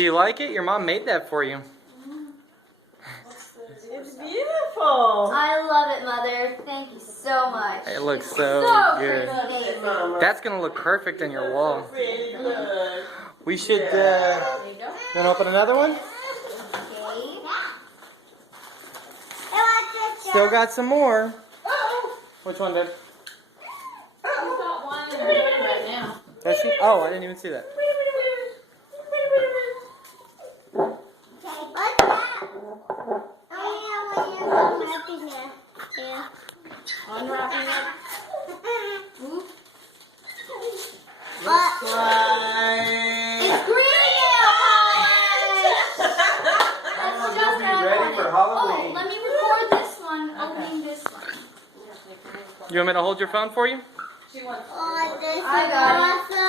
Do you like it? Your mom made that for you. It's beautiful. I love it, Mother. Thank you so much. It looks so good. Pretty. That's gonna look perfect on your wall. Pretty good. We should. There you go. Gonna open another one. Okay. Still got some more. Which one did? You've got one in the room right now. Does she? Oh, I didn't even see that. Unwrapping it. Oop. Looks like... It's green You'll be ready for Oh, Halloween. let me record this one. Opening this one. You want me to hold your phone for you? I got it.